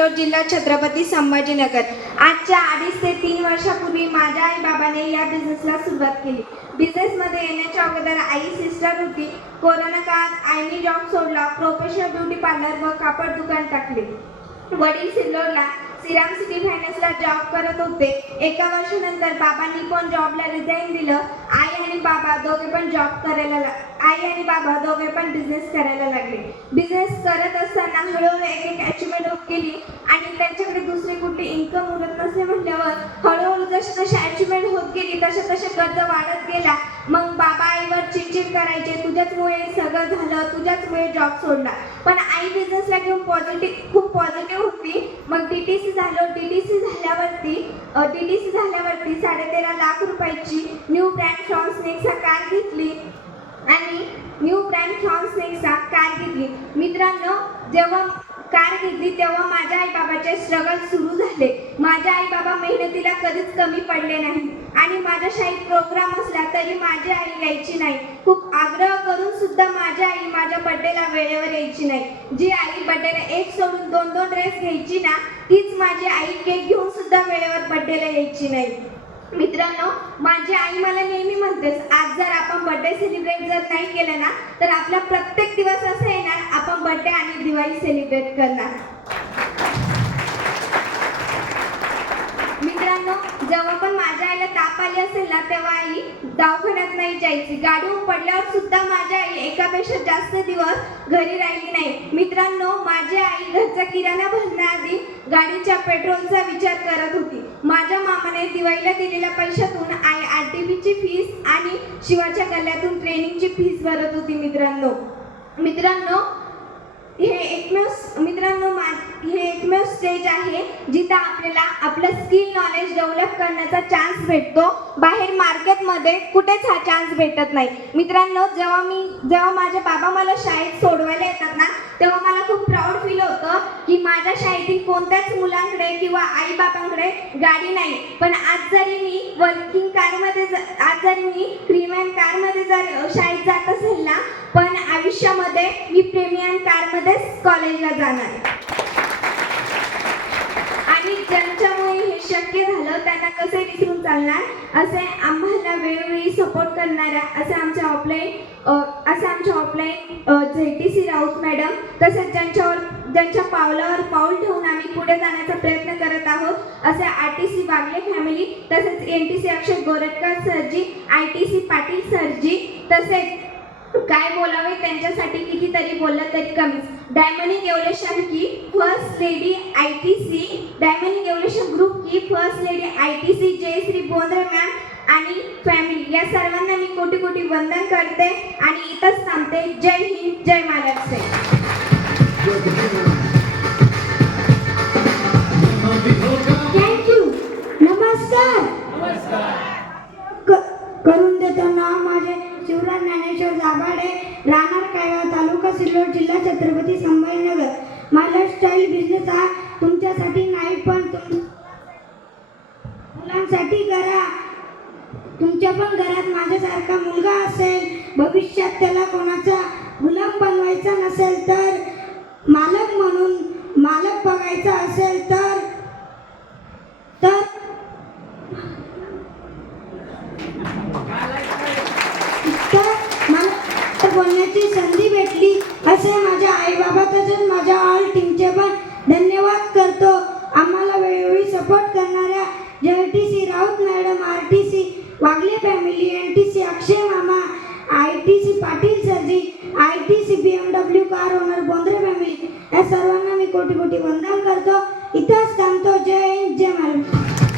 सिल्लोड जिल्हा छत्रपती संभाजीनगर. आजच्या अडीच ते तीन वर्षापूर्वी माझ्या आई बाबाने या बिझनेसला सुरुवात केली. बिझनेसमध्ये येण्याच्या अगोदर आई सिस्टर होती. कोरोना काळात आईने जॉब सोडला प्रोफेशनल ब्युटी पार्लर व कापड दुकान टाकले. वडील सिल्लोडला सिराम सिटी फायनान्सला जॉब करत होते. एका वर्षानंतर बाबांनी पण जॉबला रिझाईन दिलं. आई आणि बाबा दोघे पण जॉब करायला आई आणि बाबा दोघे पण बिझनेस करायला लागले. बिझनेस करत असताना हळूहळू एक एक अचिव्हमेंट होत गेली आणि त्यांच्याकडे दुसरी कुठली इन्कम उरत नसे म्हटल्यावर हळूहळू जशी जशी अचिव्हमेंट होत गेली तसे तसे कर्ज वाढत गेला. मग बाबा आईवर चिडचिड करायचे तुझ्याचमुळे सगळं झालं तुझ्याचमुळे जॉब सोडला. पण आई बिझनेसला घेऊन पॉझिटिव्ह खूप पॉझिटिव्ह होती. मग डी टी सी झालं. डी टी सी झाल्यावरती डी टी सी झाल्यावरती साडेतेरा लाख रुपयाची न्यू ब्रँड फ्रॉन्सनेक्सा कार घेतली. आणि न्यू ब्रँड फ्रॉन्सनेक्सा कार घेतली. मित्रांनो जेव्हा कार घेतली तेव्हा माझ्या आईबाबाचे स्ट्रगल सुरू झाले. माझ्या आई बाबा मेहनतीला कधीच कमी पडले नाही. आणि माझ्या शाळेत प्रोग्राम असला तरी माझी आई यायची नाही. खूप आग्रह करून सुद्धा माझी आई माझ्या बड्डेला वेळेवर यायची नाही. जी आई बड्डेला एक सोडून दोन दोन ड्रेस घ्यायची ना तीच माझी आई केक घेऊन सुद्धा वेळेवर बड्डेला यायची नाही. मित्रांनो माझी आई मला नेहमी म्हणतेस आज जर आपण बर्थडे सेलिब्रेट जर नाही केलं ना तर आपला प्रत्येक दिवस असं येणार आपण बर्थडे आणि दिवाळी सेलिब्रेट करणार. मित्रांनो जेव्हा पण माझ्या आईला ताप आली असेल ना तेव्हा आई दवाखान्यात नाही जायची. गाडी पडल्यावर सुद्धा माझ्या आई एकापेक्षा जास्त दिवस घरी राहिली नाही. मित्रांनो माझी आई घरचा किराणा भरण्याआधी गाडीच्या पेट्रोलचा विचार करत होती. माझ्या मामाने दिवाळीला दिलेल्या पैशातून आय आर टी पीची फीस आणि शिवाच्या गल्ल्यातून ट्रेनिंगची फीस भरत होती मित्रांनो. मित्रांनो हे एकमेव मित्रांनो मा- हे एकमेव स्टेज आहे जिथं आपल्याला आपलं स्किल नॉलेज डेव्हलप करण्याचा चान्स भेटतो. बाहेर मार्केटमध्ये कुठेच हा चान्स भेटत नाही. मित्रांनो जेव्हा मी जेव्हा माझे बाबा मला शाळेत सोडवायला येतात ना तेव्हा मला खूप प्राऊड फील होतं की माझ्या शाळेतील कोणत्याच मुलांकडे किंवा आई बाबांकडे गाडी नाही. पण आज जरी मी वर्किंग कारमध्ये आज जरी मी प्रीमियम कारमध्ये जर शाळेत जात असेल ना पण आयुष्यामध्ये मी प्रीमियम कारमध्येच कॉलेजला जाणार आणि ज्यांच्यामुळे हे शक्य झालं त्यांना कसे विसरून चालणार? असे आम्हाला वेळोवेळी सपोर्ट करणाऱ्या असे आमच्या ऑफलाईन असे आमच्या ऑफलाईन जे टी सी राऊत मॅडम तसेच ज्यांच्यावर ज्यांच्या पावलावर पाऊल ठेवून आम्ही पुढे जाण्याचा प्रयत्न करत आहोत असे R T C Bagle family तसेच N T C Akshay Gortakar सरजी आय टी सी पाटील सरजी तसेच काय बोलावे त्यांच्यासाठी कितीतरी बोललं तरी कमीच. डायमंड एव्होल्युशन की first lady I T C diamond evolution group की first lady I T C Jayashri Bondre ma'am आणि फॅमिली या सर्वांना मी कोटी कोटी वंदन करते आणि इथंच थांबते. जय हिंद जय महाराष्ट्र. नमस्कार. करून देतो नाव माझे शिवराज ज्ञानेश्वर दाभाडे राहणार कायगाव तालुका सिल्लोड जिल्हा छत्रपती संभाजीनगर. माझा स्टाईल बिझनेस हा तुमच्यासाठी नाही पण तुम मुलांसाठी करा. तुमच्या पण घरात माझ्यासारखा मुलगा असेल भविष्यात त्याला कोणाचा गुलाम बनवायचा नसेल तर मालक म्हणून मालक बघायचा असेल तर तर तर मला बोलण्याची संधी भेटली असे माझ्या आई बाबा तसेच माझ्या ऑल टीमचे पण धन्यवाद करतो आम्हाला वेळोवेळी सपोर्ट करणाऱ्या J T C Raut madam R T C Wagle family N T C Akshay मामा आय टी सी पाटील सरजी I T C B M W car owner Bondre family या सर्वांना मी कोटी कोटी वंदन करतो इथंच थांबतो जय हिंद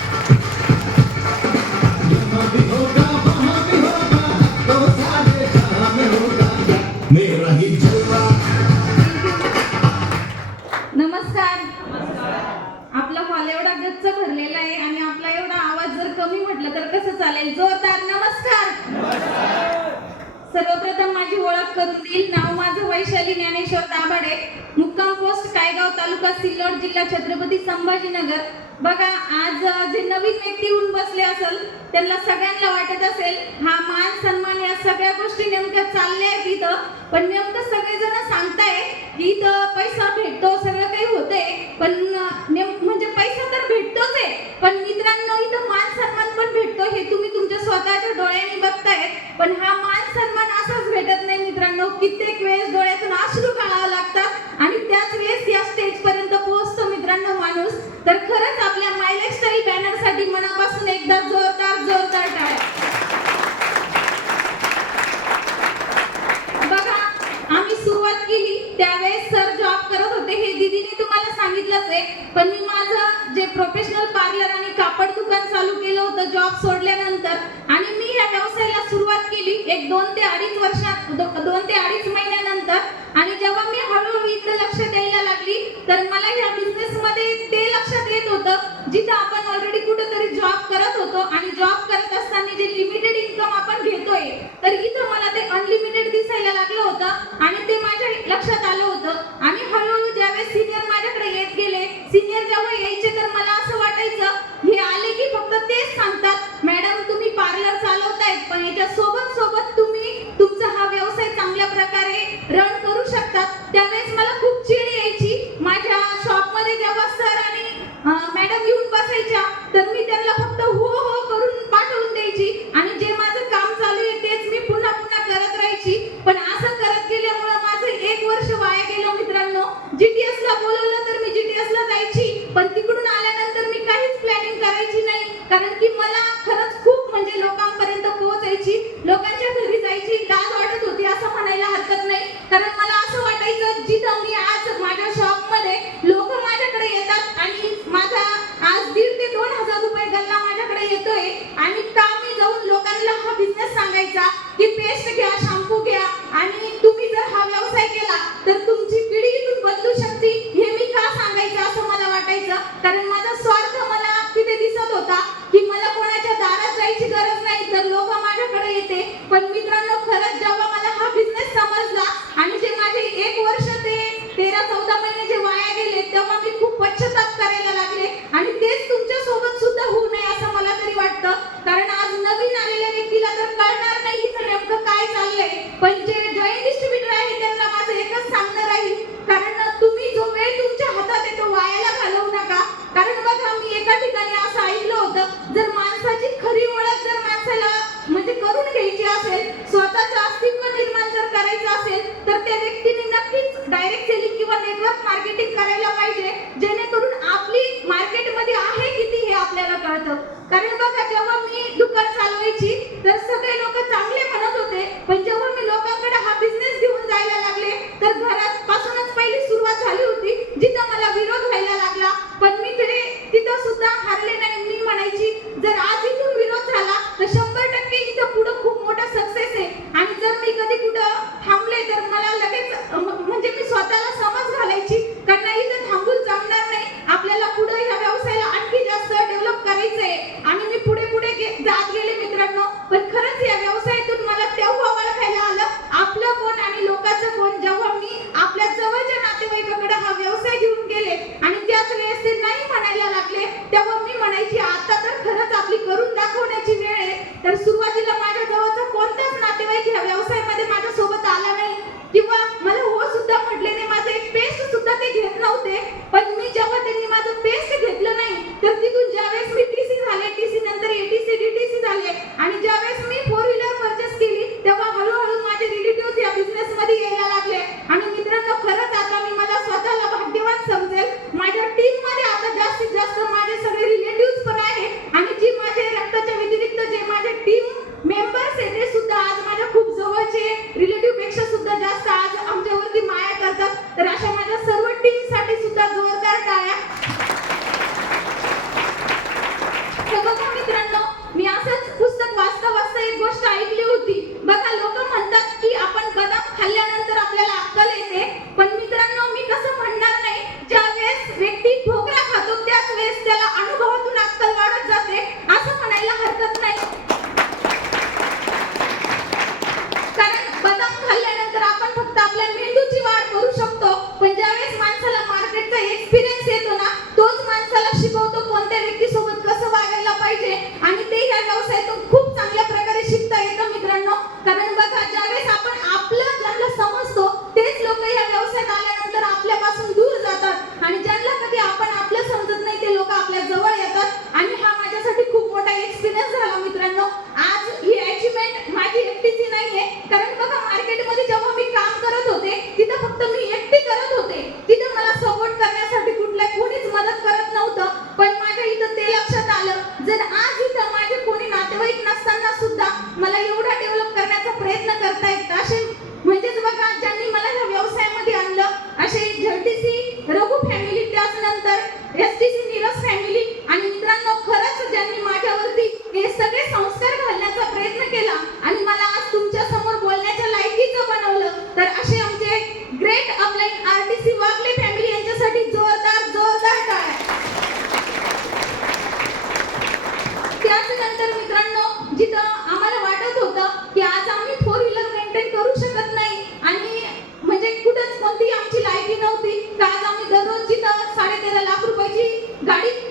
सर्वप्रथम माझी ओळख करून देईल. नाव माझं वैशाली ज्ञानेश्वर दाभाडे. मुक्काम पोस्ट कायगाव तालुका सिल्लोड जिल्हा छत्रपती संभाजीनगर. बघा आज जे नवीन व्यक्ती होऊन बसले असेल त्यांना सगळ्यांना वाटत असेल हा मान सन्मान या सगळ्या गोष्टी नेमक्या चालल्या आहेत इथं. पण नेमकं सगळेजण सांगताय की इथं पैसा भेटतो सगळं काही होतंय. पण नेम म्हणजे पण मित्रांनो इथं मान सन्मान पण भेटतो. हे तुम्ही तुमच्या स्वतःच्या डोळ्यांनी बघतायत. पण हा मान सन्मान असाच भेटत नाही मित्रांनो. कित्येक वेळेस डोळ्यातून अश्रू काढावं लागतात आणि त्याच वेळेस या स्टेज पर्यंत पोहोचतो मित्रांनो माणूस. तर खरंच दोन ते अडीच वर्षात दोन ते अडीच महिन्यानंतर आणि जेव्हा मी हळूहळू इथं लक्ष द्यायला लागली तर मला ह्या बिझनेसमध्ये ते लक्षात येत होतं जिथं आपण ऑलरेडी कुठेतरी जॉब करत होतो आणि जॉब करत असताना जे लिमिटेड इन्कम आपण घेतोय तर इथं मला ते अनलिमिटेड दिसायला लागलं होतं आणि तर सुरुवातीला माझ्या जवळ relativo படிப்பு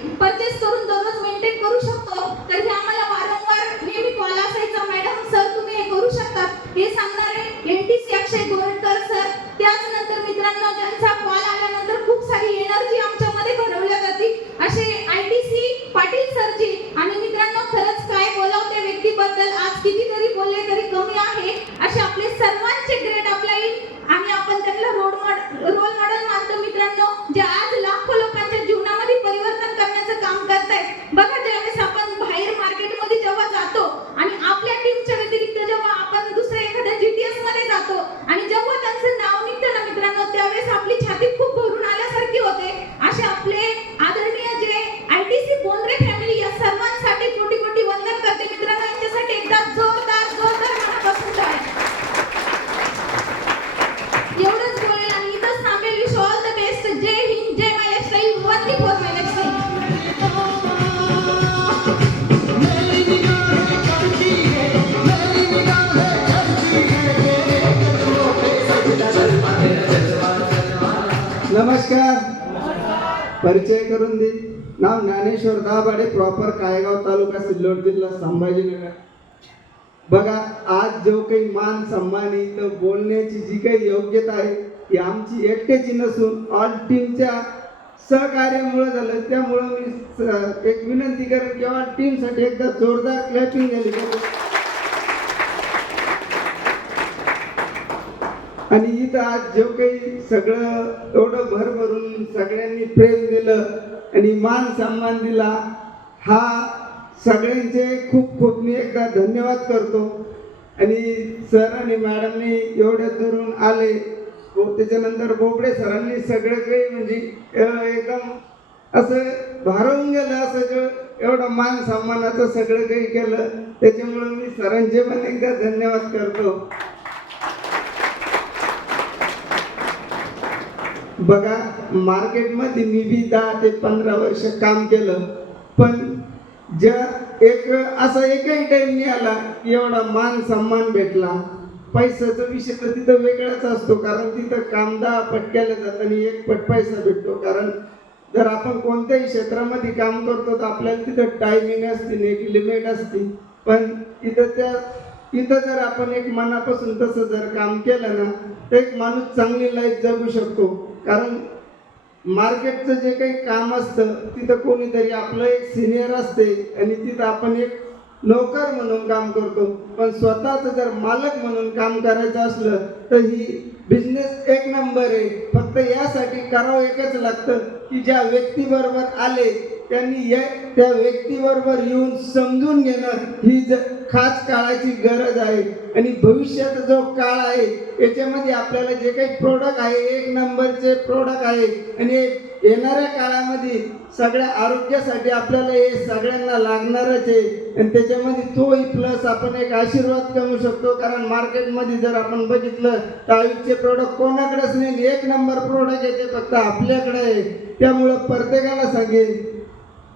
परिचय करून दे. नाव ज्ञानेश्वर दाभाडे प्रॉपर कायगाव तालुका सिल्लोड जिल्हा संभाजीनगर. बघा आज जो काही मान सन्मान इथं बोलण्याची जी काही योग्यता आहे ती आमची एकट्याची नसून ऑल टीमच्या सहकार्यामुळे झालं. त्यामुळं मी एक विनंती करेन की ऑल टीमसाठी एकदा जोरदार क्लॅपिंग झाली आणि इथं आज जे काही सगळं एवढं भरभरून सगळ्यांनी प्रेम दिलं आणि मान सन्मान दिला हा सगळ्यांचे खूप खूप मी एकदा धन्यवाद करतो. आणि सर आणि मॅडमनी एवढ्या दुरून आले त्याच्यानंतर बोबडे सरांनी सगळं काही म्हणजे एकदम असं भारावून गेलं असं एवढं मान सन्मानाचं सगळं काही केलं त्याच्यामुळे मी सरांचे पण एकदा धन्यवाद करतो. बघा मार्केटमध्ये मी बी दहा ते पंधरा वर्ष काम केलं पण ज्या एक असा एकही टाईम मिळाला की एवढा मान सन्मान भेटला. पैशाचा विषय तर तिथं वेगळाच असतो कारण तिथं काम दहा पट केलं जातं आणि एक पट पैसा भेटतो. कारण जर आपण कोणत्याही क्षेत्रामध्ये काम करतो तर आपल्याला तिथं टायमिंग असते एक लिमिट असते. पण इथं त्या इथं जर आपण एक मनापासून तसं जर काम केलं ना तर एक माणूस चांगली लाईफ जगू शकतो. कारण मार्केटचं जे काही काम असतं तिथं कोणीतरी आपलं एक सिनियर असते आणि तिथं आपण एक नोकर म्हणून काम करतो. पण स्वतःच जर मालक म्हणून काम करायचं असलं तर ही बिझनेस एक नंबर आहे. फक्त यासाठी करावं एकच लागतं की ज्या व्यक्तीबरोबर आले त्यांनी त्या व्यक्तीबरोबर येऊन समजून घेणं ही ज खास काळाची गरज आहे. आणि भविष्याचा जो काळ आहे याच्यामध्ये आपल्याला जे काही प्रोडक्ट आहे एक नंबरचे प्रोडक्ट आहे आणि येणाऱ्या काळामध्ये सगळ्या आरोग्यासाठी आपल्याला हे सगळ्यांना लागणारच आहे. आणि त्याच्यामध्ये तोही प्लस आपण एक आशीर्वाद कमवू शकतो. कारण मार्केटमध्ये जर आपण बघितलं तर आयुषचे प्रोडक्ट कोणाकडेच नाही. एक नंबर प्रोडक्ट येते फक्त आपल्याकडे. आहे त्यामुळं प्रत्येकाला सांगेन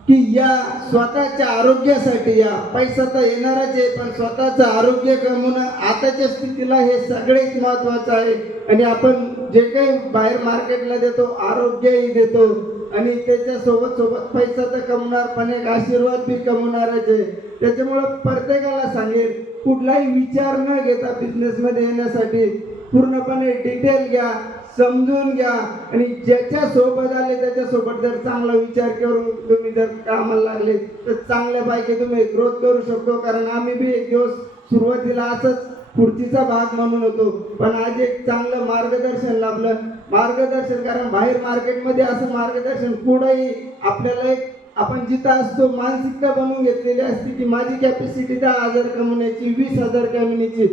की या स्वतःच्या आरोग्यासाठी या पैसा तर येणारच आहे पण स्वतःचं आरोग्य कमवणं आताच्या स्थितीला हे सगळेच महत्वाचं आहे. आणि आपण जे काही बाहेर मार्केटला देतो आरोग्यही देतो. आणि त्याच्या सोबत सोबत पैसा तर कमवणार पण एक आशीर्वाद बी कमवणारच आहे. त्याच्यामुळं प्रत्येकाला सांगेल कुठलाही विचार न घेता बिझनेसमध्ये येण्यासाठी पूर्णपणे डिटेल घ्या. समजून घ्या. आणि ज्याच्या सोबत आले त्याच्या सोबत जर चांगला विचार करून तुम्ही जर कामाला लागले तर चांगल्यापैकी तुम्ही ग्रोथ करू शकतो. कारण आम्ही बी एक दिवस सुरुवातीला असंच खुर्चीचा भाग म्हणून होतो. पण आज एक चांगलं मार्गदर्शन लाभलं. मार्गदर्शन कारण बाहेर मार्केटमध्ये असं मार्गदर्शन कुठंही आपल्याला एक आपण जिथं असतो मानसिकता बनवून घेतलेली असते की माझी कॅपॅसिटी दहा हजार कमवण्याची वीस हजार कमवण्याची.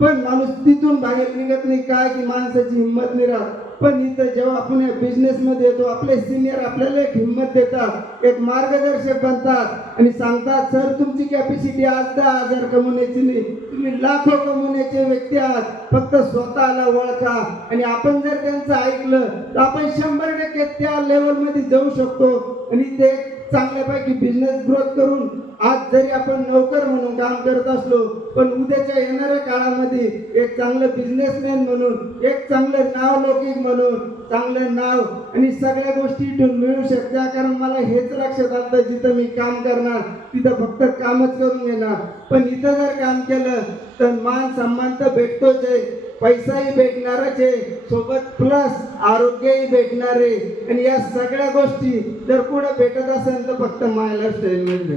पण माणूस तिथून बाहेर निघत नाही. काय की माणसाची हिंमत नाही राहत. पण इथं जेव्हा आपण या बिझनेसमध्ये येतो आपले सिनियर आपल्याला एक हिंमत देतात. एक मार्गदर्शक बनतात. आणि सांगतात सर तुमची कॅपॅसिटी आज दहा हजार कमवण्याची नाही. तुम्ही लाखो कमवण्याचे व्यक्ती आहात. फक्त स्वतःला ओळखा. आणि आपण जर त्यांचं ऐकलं तर आपण शंभर टक्के त्या लेवलमध्ये जाऊ शकतो. आणि ते चांगल्यापैकी बिझनेस ग्रोथ करून आज जरी आपण नोकर म्हणून काम करत असलो पण उद्याच्या येणाऱ्या काळामध्ये एक चांगलं बिझनेसमॅन म्हणून एक चांगलं नाव लौकिक म्हणून चांगलं नाव आणि सगळ्या गोष्टी इथून मिळू शकत्या. कारण मला हेच लक्षात आलं जिथं मी काम करणार तिथं फक्त कामच करून घेणार. पण इथं जर काम केलं तर मान सन्मान तर भेटतोच आहे. पैसाही भेटणारच आहे सोबत प्लस आरोग्यही भेटणार आहे. आणि या सगळ्या गोष्टी जर पुढे भेटत असेल तर फक्त मायला लाईफस्टाईलमध्ये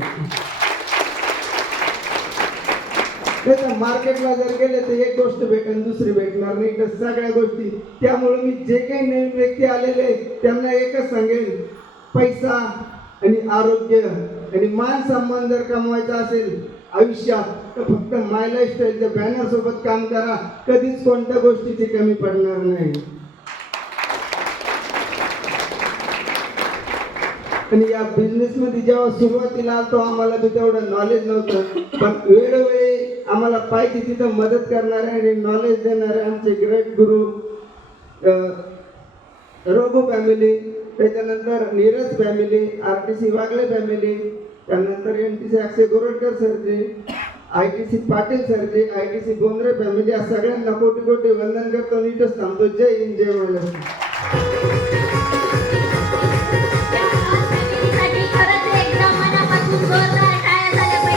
भेटतो मार्केटला जर गेले तर एक गोष्ट भेटेल दुसरी भेटणार नाही. तर सगळ्या गोष्टी. त्यामुळे मी जे काही नवीन व्यक्ती आलेले त्यांना एकच सांगेन. पैसा आणि आरोग्य आणि मान सन्मान जर कमवायचा असेल आयुष्यात. तर फक्त माय लाईफस्टाईलच्या बॅनर सोबत काम करा. कधीच कोणत्या गोष्टीची कमी पडणार नाही. आणि या बिझनेसमध्ये जेव्हा सुरुवातीला आलो आम्हाला बी तेवढं नॉलेज नव्हतं. पण वेळोवेळी आम्हाला पाहिजे तिथं मदत करणारे आणि नॉलेज देणारे आमचे ग्रेट गुरु रोगो फॅमिली त्याच्यानंतर Neeraj family R T C Wagle family त्यानंतर N T C Akshay Goradkar सरजी आय टी सी पाटील सरजी I T C Gondre family या सगळ्यांना कोटी कोटी वंदन करतो. नीटच थांबतो. जय हिंद जय महाराष्ट्र.